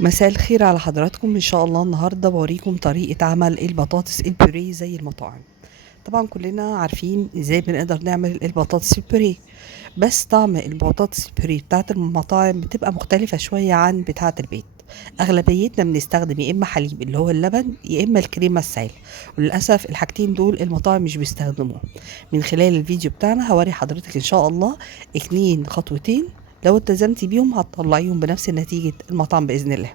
مساء الخير على حضراتكم. ان شاء الله النهارده بوريكم طريقه عمل البطاطس البوريه زي المطاعم. طبعا كلنا عارفين ازاي بنقدر نعمل البطاطس البوريه، بس طعم البطاطس البوريه بتاعه المطاعم بتبقى مختلفه شويه عن بتاعه البيت. اغلبيتنا بنستخدم يا اما حليب اللي هو اللبن يا اما الكريمه السائله، وللاسف الحاجتين دول المطاعم مش بيستخدموهم. من خلال الفيديو بتاعنا هوري حضرتك ان شاء الله اتنين خطوتين، لو التزمتي بيهم هتطلعيهم بنفس نتيجه المطعم باذن الله.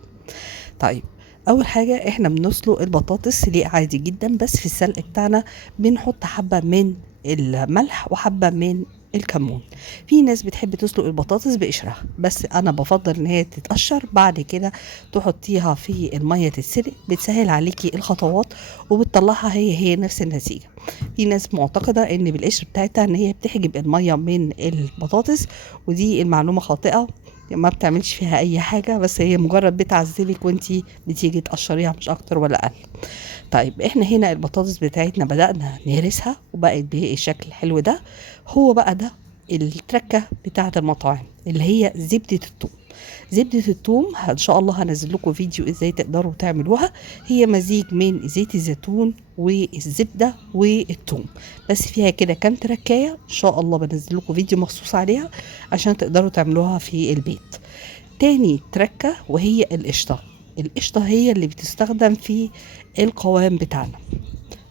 طيب، اول حاجه احنا بنسلق البطاطس سليق عادي جدا، بس في السلق بتاعنا بنحط حبه من الملح وحبه من الكمون. في ناس بتحب تسلق البطاطس بقشرها، بس انا بفضل ان هي تتقشر بعد كده تحطيها في الميه تتسلق، بتسهل عليكي الخطوات وبتطلعها هي نفس النتيجه. في ناس معتقده ان بالقشر بتاعتها ان هي بتحجب الميه من البطاطس، ودي المعلومه خاطئه. ما بتعملش فيها اي حاجة، بس هي مجرد بتعذبك وانتي بتيجي تقشريها مش اكتر ولا اقل. طيب احنا هنا البطاطس بتاعتنا بدأنا نهرسها وبقت بالشكل الحلو ده. هو بقى ده التركة بتاعة المطاعم اللي هي زبدة الثوم. زبدة الثوم ان شاء الله هنزل لكم فيديو ازاي تقدروا تعملوها. هي مزيج من زيت الزيتون والزبدة والثوم، بس فيها كده كام تركاية ان شاء الله بنزل لكم فيديو مخصوص عليها عشان تقدروا تعملوها في البيت. تاني تركة وهي القشطة. القشطة هي اللي بتستخدم في القوام بتاعنا.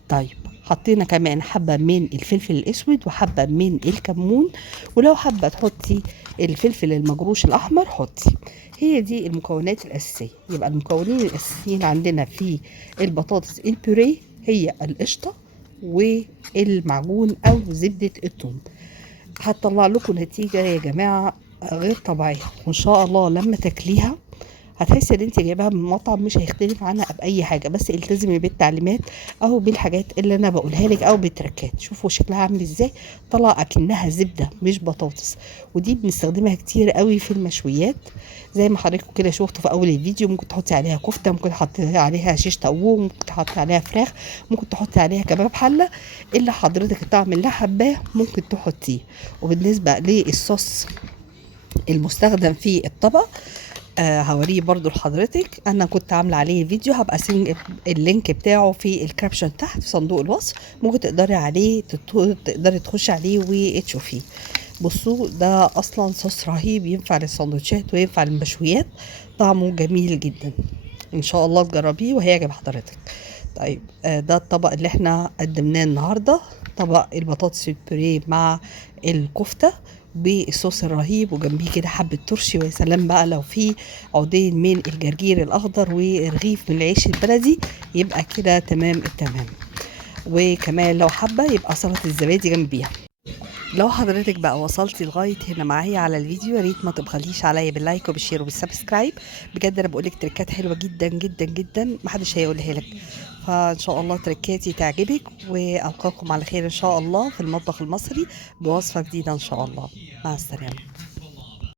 طيب، حطينا كمان حبة من الفلفل الأسود وحبة من الكمون، ولو حابة تحطي الفلفل المجروش الأحمر حطي. هي دي المكونات الأساسية. يبقى المكونين الأساسيين عندنا في البطاطس البوريه هي القشطة والمعجون أو زبدة الثوم. هتطلع لكم نتيجة يا جماعة غير طبيعية، وإن شاء الله لما تاكليها هتحسي ان انت جايباها من مطعم مش هيختلف عنها باي حاجه. بس التزمي بالتعليمات او بالحاجات اللي انا بقولها لك او بالتركات. شوفوا شكلها عامل ازاي، طلع اكنها زبده مش بطاطس. ودي بنستخدمها كتير قوي في المشويات، زي ما حضراتكم كده شفتوا في اول الفيديو. ممكن تحطي عليها كفته، ممكن تحطي عليها شيش طاووق، ممكن تحطي عليها فراخ، ممكن تحطي عليها كباب حله. اللي حضرتك الطعم اللي حباه ممكن تحطيه. وبالنسبه للصوص المستخدم في الطبق، هوريه برضو لحضرتك. انا كنت عامله عليه فيديو، هبقى اللينك بتاعه في الكابشن تحت في صندوق الوصف. ممكن تقدري عليه تقدري تخشي عليه وتشوفيه. بصوا، ده اصلا صوص رهيب، ينفع للسندوتشات وينفع للمشويات. طعمه جميل جدا. ان شاء الله تجربيه وهيعجب حضرتك. طيب، ده الطبق اللي احنا قدمناه النهارده، طبق البطاطس البوريه مع الكفته بالصوص الرهيب، وجنبيه كده حبه ترشي. ويا سلام بقى لو في عودين من الجرجير الاخضر ورغيف من العيش البلدي، يبقى كده تمام التمام. وكمان لو حابه يبقى سلطه الزبادي جنبيها. لو حضرتك بقى وصلتي لغايه هنا معايا على الفيديو، يا ريت ما تبخليش عليا باللايك وبالشير وبالسبسكرايب. بجد انا بقولك تريكات حلوه جدا جدا جدا محدش هيقولها لك. فان شاء الله تريكاتي تعجبك، والقاكم على خير ان شاء الله في المطبخ المصري بوصفه جديده ان شاء الله. مع السلامه.